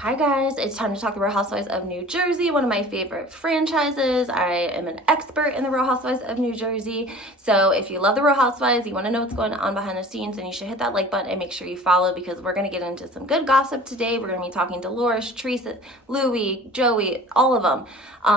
Hi guys, it's time to talk the Real Housewives of New Jersey, one of my favorite franchises. I am an expert in the Real Housewives of New Jersey. So if you love the Real Housewives, you want to know what's going on behind the scenes, then you should hit that like button and make sure you follow because we're going to get into some good gossip today. We're going to be talking Dolores, Teresa, Louis, Joey, all of them.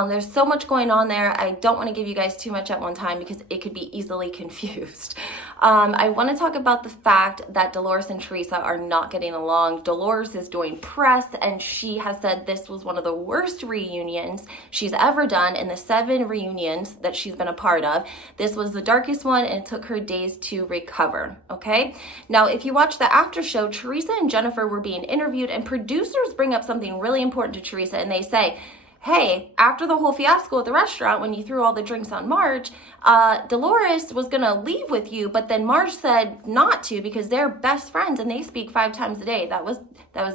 There's so much going on there. I don't want to give you guys too much at one time because it could be easily confused. I want to talk about the fact that Dolores and Teresa are not getting along. Dolores is doing press and she has said this was one of the worst reunions she's ever done in the 7 reunions that she's been a part of. This was the darkest one and it took her days to recover, okay? Now, if you watch the after show, Teresa and Jennifer were being interviewed and producers bring up something really important to Teresa and they say, hey, after the whole fiasco at the restaurant when you threw all the drinks on Marge, Dolores was gonna leave with you, but then Marge said not to because they're best friends and they speak 5 times a day. That was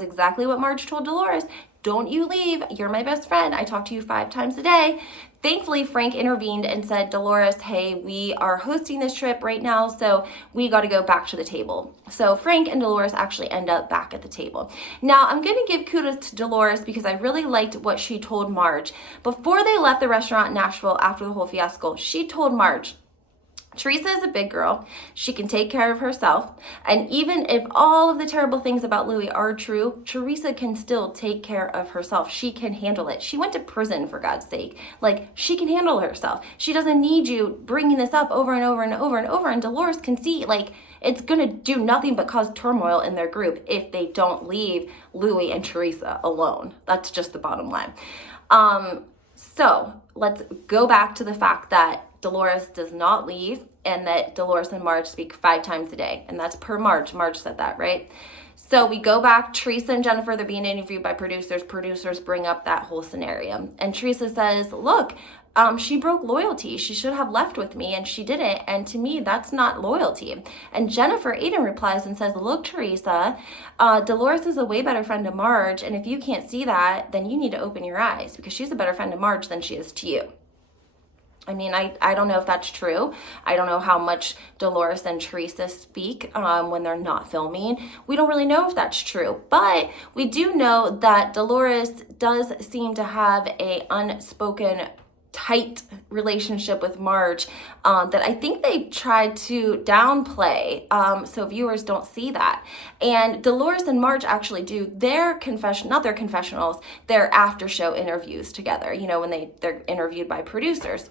exactly what Marge told Dolores. Don't you leave, you're my best friend. I talk to you 5 times a day. Thankfully, Frank intervened and said, Dolores, hey, we are hosting this trip right now, so we got to go back to the table. So Frank and Dolores actually end up back at the table. Now, I'm going to give kudos to Dolores because I really liked what she told Marge. Before they left the restaurant in Nashville after the whole fiasco, she told Marge, Teresa is a big girl. She can take care of herself. And even if all of the terrible things about Louis are true, Teresa can still take care of herself. She can handle it. She went to prison, for God's sake. Like, she can handle herself. She doesn't need you bringing this up over and over and over and over. And Dolores can see, like, it's going to do nothing but cause turmoil in their group if they don't leave Louis and Teresa alone. That's just the bottom line. So let's go back to the fact that Dolores does not leave and that Dolores and Marge speak 5 times a day. And that's per Marge. Marge said that, right? So we go back, Teresa and Jennifer, they're being interviewed by producers. Producers bring up that whole scenario. And Teresa says, look, she broke loyalty. She should have left with me and she didn't. And to me, that's not loyalty. And Jennifer Aiden replies and says, look, Teresa, Dolores is a way better friend to Marge. And if you can't see that, then you need to open your eyes because she's a better friend to Marge than she is to you. I mean, I don't know if that's true. I don't know how much Dolores and Teresa speak when they're not filming. We don't really know if that's true. But we do know that Dolores does seem to have a unspoken tight relationship with Marge that I think they tried to downplay so viewers don't see that. And Dolores and Marge actually do their not their confessionals, their after show interviews together, you know, when they're interviewed by producers.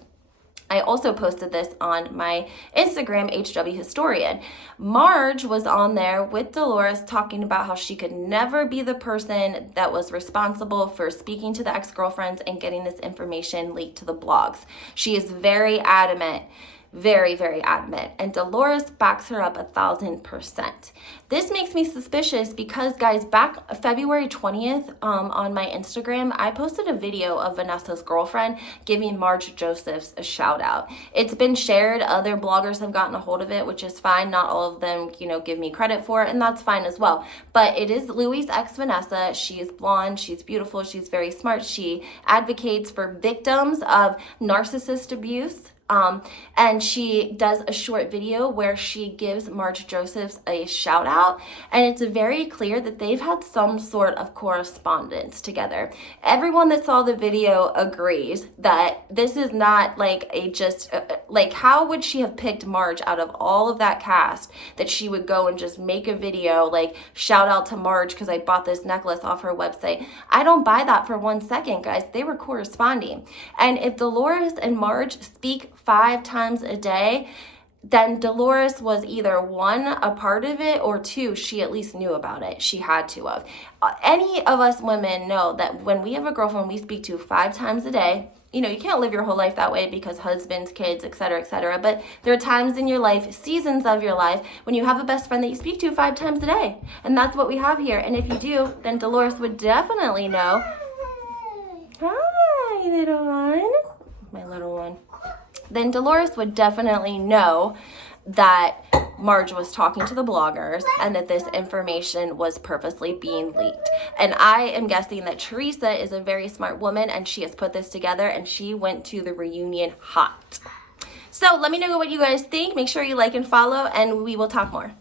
I also posted this on my Instagram, HW Historian. Marge was on there with Dolores talking about how she could never be the person that was responsible for speaking to the ex-girlfriends and getting this information leaked to the blogs. She is very adamant. Very, very adamant. And Dolores backs her up 1,000%. This makes me suspicious because, guys, back February 20th on my Instagram, I posted a video of Vanessa's girlfriend giving Marge Josephs a shout out. It's been shared. Other bloggers have gotten a hold of it, which is fine. Not all of them, you know, give me credit for it, and that's fine as well. But it is Louis' ex, Vanessa. She is blonde. She's beautiful. She's very smart. She advocates for victims of narcissist abuse. And she does a short video where she gives Marge Josephs a shout out, and it's very clear that they've had some sort of correspondence together. Everyone that saw the video agrees that this is not like like how would she have picked Marge out of all of that cast that she would go and just make a video like shout out to Marge because I bought this necklace off her website. I don't buy that for 1 second, guys. They were corresponding. And if Dolores and Marge speak 5 times a day, then Dolores was either 1, a part of it, or 2, she at least knew about it. She had to have. Any of us women know that when we have a girlfriend we speak to 5 times a day, you know, you can't live your whole life that way because husbands, kids, etc., but there are times in your life, seasons of your life, when you have a best friend that you speak to 5 times a day. And that's what we have here. And if you do, then Dolores would definitely know. Hi, little one. My little one. Then Dolores would definitely know that Marge was talking to the bloggers and that this information was purposely being leaked. And I am guessing that Teresa is a very smart woman and she has put this together and she went to the reunion hot. So let me know what you guys think. Make sure you like and follow and we will talk more.